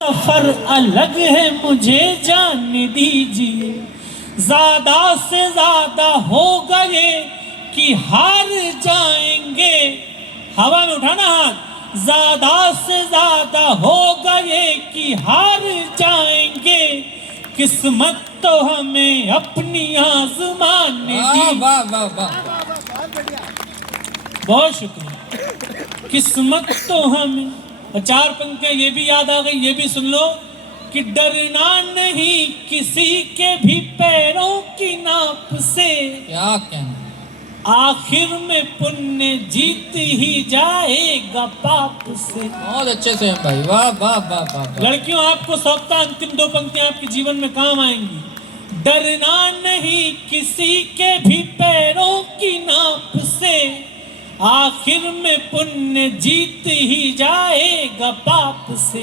सफर अलग है मुझे जानने दीजिए, ज्यादा से ज्यादा हो गए कि हार जाएंगे। हवा में उठाना हाथ, ज्यादा से ज्यादा हो गए कि हार जाएंगे, किस्मत तो हमें अपनी आजमाने दी। वाह वाह वाह, बहुत शुक्रिया। किस्मत तो हमें, और चार पंक्तियां ये भी याद आ गई, ये भी सुन लो कि डरना नहीं किसी के भी पैरों की नाप से, क्या कहना, आखिर में पुण्य जीत ही जाएगा पाप से। बहुत अच्छे से हैं भाई, वाह वाह वाह वाह। लड़कियों, आपको सौंपता अंतिम दो पंक्तियां आपके जीवन में काम आएंगी। डरना नहीं किसी के भी पैरों की नाप से, आखिर में पुण्य जीत ही जाएगा पाप से।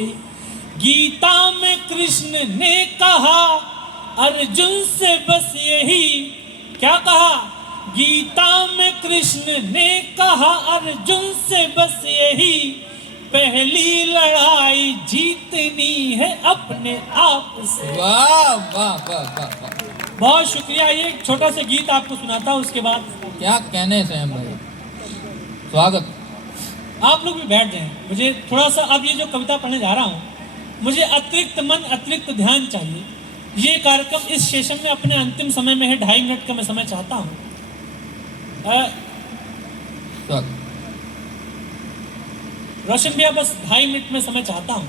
गीता में कृष्ण ने कहा अर्जुन से बस यही, क्या कहा? गीता में कृष्ण ने कहा अर्जुन से बस यही, पहली लड़ाई जीतनी है अपने आप से। वाह वाह वाह वाह वाह, बहुत शुक्रिया। ये एक छोटा सा गीत आपको सुनाता हूँ, उसके बाद क्या कहने से हैं भाई, स्वागत। आप लोग भी बैठ जाएं। मुझे थोड़ा सा, अब ये जो कविता पढ़ने जा रहा हूँ, मुझे अतिरिक्त मन, अतिरिक्त ध्यान चाहिए। ये कार्यक्रम इस सेशन में अपने अंतिम समय में है, 2.5 मिनट का मैं समय चाहता हूँ। रोशन भैया, बस 2.5 मिनट में समय चाहता हूँ।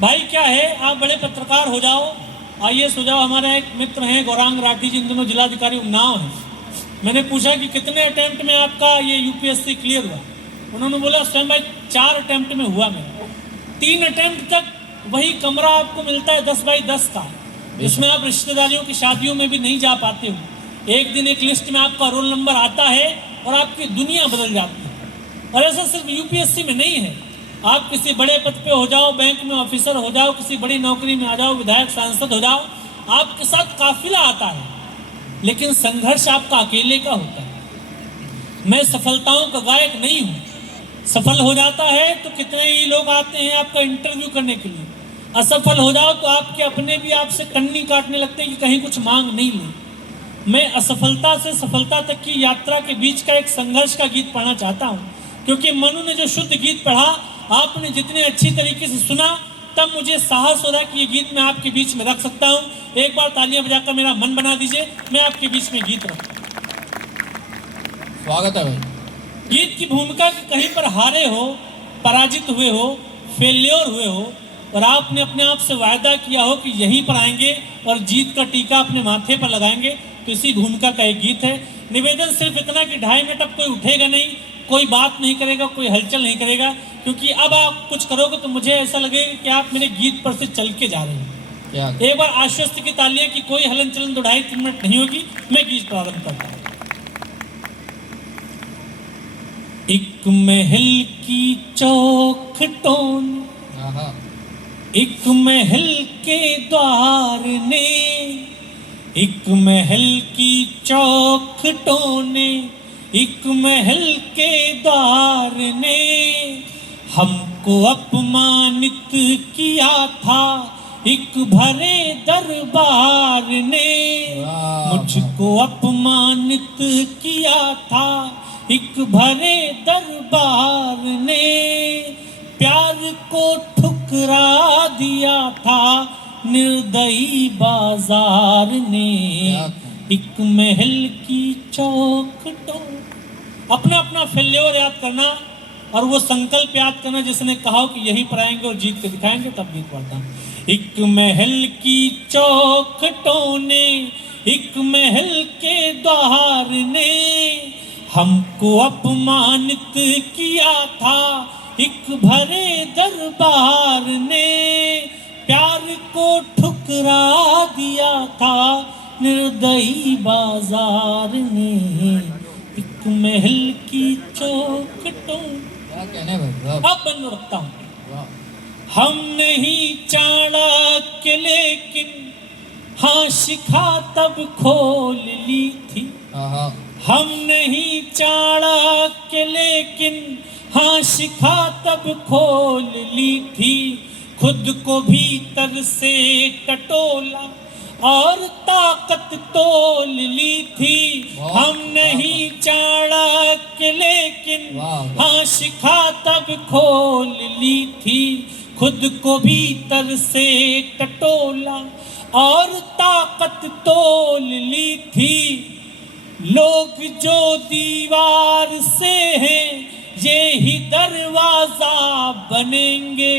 भाई क्या है, आप बड़े पत्रकार हो जाओ, IAS हो जाओ। हमारे एक मित्र हैं गौरांग राठी जी, इन दोनों जिलाधिकारी उन्नाव हैं। मैंने पूछा कि कितने अटेम्प्ट में आपका ये UPSC क्लियर हुआ? उन्होंने बोला स्वयं भाई 4 अटेम्प्ट में हुआ मेरा। 3 अटेम्प्ट तक वही कमरा आपको मिलता है 10 बाई 10 का, जिसमें आप रिश्तेदारियों की शादियों में भी नहीं जा पाते हो। एक दिन एक लिस्ट में आपका रोल नंबर आता है और आपकी दुनिया बदल जाती है। और ऐसा सिर्फ UPSC में नहीं है, आप किसी बड़े पद पे हो जाओ, बैंक में ऑफिसर हो जाओ, किसी बड़ी नौकरी में आ जाओ, विधायक सांसद हो जाओ, आपके साथ काफिला आता है, लेकिन संघर्ष आपका अकेले का होता है। मैं सफलताओं का गायक नहीं हूँ। सफल हो जाता है तो कितने ही लोग आते हैं आपका इंटरव्यू करने के लिए, असफल हो जाओ तो आपके अपने भी आपसे कन्नी काटने लगते हैं कि कहीं कुछ मांग नहीं ले। मैं असफलता से सफलता तक की यात्रा के बीच का एक संघर्ष का गीत पढ़ना चाहता हूँ, क्योंकि मनु ने जो शुद्ध गीत पढ़ा, आपने जितने अच्छी तरीके से सुना, तब मुझे साहस हो रहा कि ये गीत मैं आपके बीच में रख सकता हूँ। एक बार तालियां बजाकर मेरा मन बना दीजिए, मैं आपके बीच में गीत रखूं। स्वागत है भाई। गीत की भूमिका कि कहीं पर हारे हो, पराजित हुए हो, फेल्योर हुए हो, और आपने अपने आप से वायदा किया हो कि यहीं पर आएंगे और जीत का टीका अपने माथे पर लगाएंगे, तो इसी भूमिका का एक गीत है। निवेदन सिर्फ इतना कि 2.5 मिनट अब कोई उठेगा नहीं, कोई बात नहीं करेगा, कोई हलचल नहीं करेगा, क्योंकि अब आप कुछ करोगे तो मुझे ऐसा लगेगा कि आप मेरे गीत पर से चल के जा रहे हैं। क्या एक बार आश्वस्त की तालियां कि कोई हलन चलन 2.5-3 मिनट नहीं होगी। मैं गीत प्रारंभ करता हूँ। एक महल की चौखटों ने, एक महल के द्वार ने, एक महल की चौखटों ने, एक महल के द्वार ने हमको अपमानित किया था एक भरे दरबार ने। मुझको अपमानित किया था एक भरे दरबार ने, प्यार को ठुकरा दिया था निर्दयी बाजार ने। एक महल की चौखटों, अपना अपना फेल्योर याद करना और वो संकल्प याद करना जिसने कहा कि यहीं पर आएंगे और जीत के दिखाएंगे, तब गीत पढ़ता हूँ। एक महल की चौखटों ने, एक महल के द्वार ने हमको अपमानित किया था एक भरे दरबार ने, प्यार को ठुकरा दिया था निर्दयी बाजार ने। एक महल की चौखटों, क्या कहने भाई, अब बंद रखता हूँ। हम नहीं चाणक्य लेकिन हाँ शिखा तब खोल ली थी। हम नहीं चाणक्य लेकिन हाँ शिखा तब खोल ली थी, खुद को भीतर से टटोला और ताकत तोल ली थी। हम नहीं चाणक्य लेकिन हाँ शिखा तब खोल ली थी, खुद को भीतर से टटोला और ताकत तोल ली थी। लोग जो दीवार से हैं ये ही दरवाजा बनेंगे।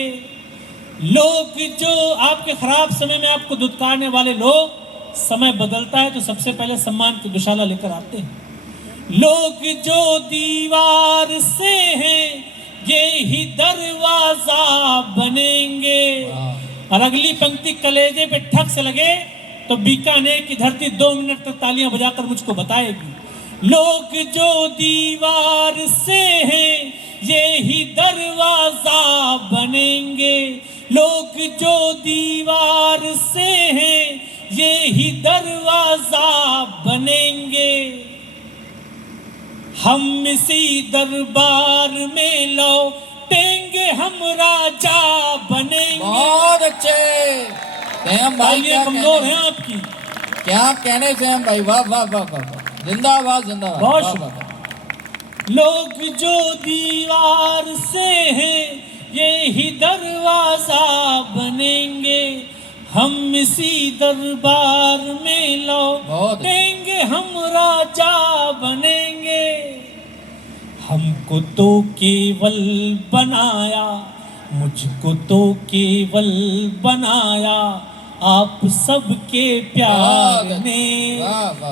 लोग जो आपके खराब समय में आपको दुत्कारने वाले लोग, समय बदलता है तो सबसे पहले सम्मान की दुशाला लेकर आते हैं। लोग जो दीवार से हैं ये ही दरवाजा बनेंगे। और अगली पंक्ति कलेजे पे ठक से लगे तो बीकानेर की धरती 2 मिनट तक तालियां बजाकर मुझको बताएगी। लोग जो दीवार से हैं ये ही दरवाजा बनेंगे। लोग जो दीवार से हैं ये ही दरवाजा बनेंगे। हम इसी दरबार में लौटेंगे, हम राजा बनेंगे। बहुत अच्छे सैम भाई, ये कमजोर है आपकी। क्या कहने सैम भाई, वाह वाह वाह वाह, जिंदाबाद जिंदाबाद। बहुत वाह, शुक्रिया। वाह। लोग जो दीवार से हैं ये ही दरवाजा बनेंगे। हम इसी दरबार में लौटेंगे, हम राजा बनेंगे। हमको तो केवल बनाया, मुझको तो केवल बनाया आप सबके प्यार ने।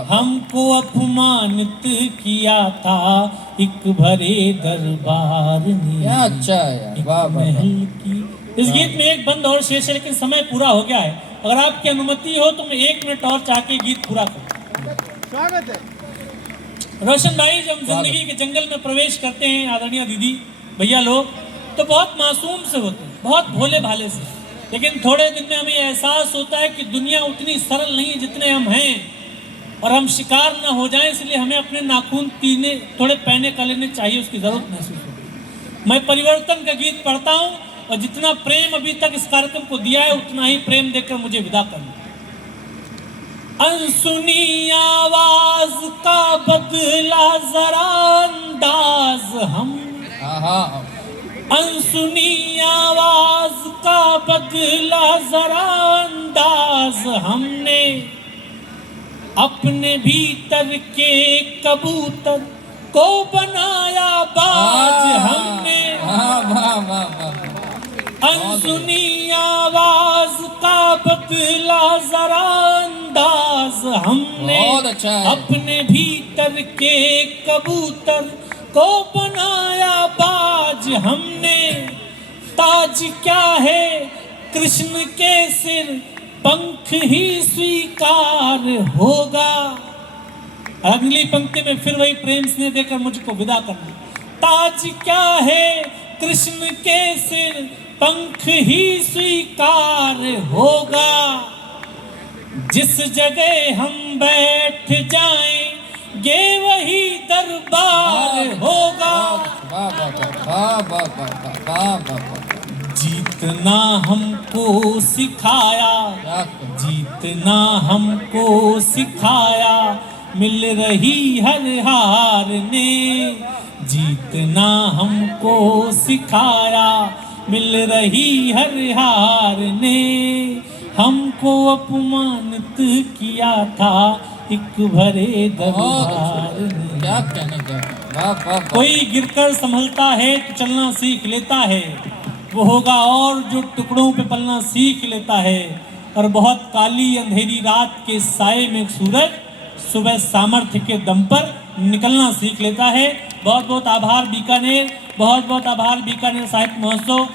हमको अपमानित किया था एक भरे दरबार ने। क्या अच्छा है यार, वाह वाह वाह। महल की इस गीत में एक बंद और शेष है, लेकिन समय पूरा हो गया है। अगर आपकी अनुमति हो तो मैं 1 मिनट और चाह के गीत पूरा करूं। स्वागत है रोशन भाई, जब हम जिंदगी के जंगल में प्रवेश करते हैं आदरणीय दीदी भैया लोग, तो बहुत मासूम से होते हैं, बहुत भोले भाले से। लेकिन थोड़े दिन में हमें एहसास होता है कि दुनिया उतनी सरल नहीं है जितने हम हैं, और हम शिकार ना हो जाएं, इसलिए हमें अपने नाखून तीने थोड़े पहने का लेने चाहिए, उसकी जरूरत महसूस होती है। मैं परिवर्तन का गीत पढ़ता हूँ और जितना प्रेम अभी तक इस कार्यक्रम को दिया है उतना ही प्रेम देकर मुझे विदा करना। अनसुनी आवाज का बदला जरा अंदाज हम, अनसुनी आवाज का बदला जरा अंदाज हमने। अपने भीतर के कबूतर को बनाया बाज हमने। अनसुनी आवाज का बदला जरा अंदाज हमने। अपने भीतर के कबूतर को बनाया बाज हमने। ताज क्या है कृष्ण के सिर, पंख ही स्वीकार होगा। अगली पंक्ति में फिर वही प्रेम स्नेह देकर मुझको विदा करना। ताज क्या है कृष्ण के सिर, पंख ही स्वीकार होगा। जिस जगह हम बैठ जाएंगे वही दरबार होगा। जीतना हमको सिखाया, जीतना हमको सिखाया मिल रही हर हार ने। जीतना हमको सिखाया मिल रही हर हार ने। हमको अपमानित किया था एक भरे दरबार ने। क्या कहने का। कोई गिरकर संभलता है तो चलना सीख लेता है, वो होगा और जो टुकड़ों पे पलना सीख लेता है। और बहुत काली अंधेरी रात के साए में सूरज सुबह सामर्थ्य के दम पर निकलना सीख लेता है। बहुत बहुत आभार बीकानेर, बहुत बहुत आभार बीकानेर साहित्य महोत्सव।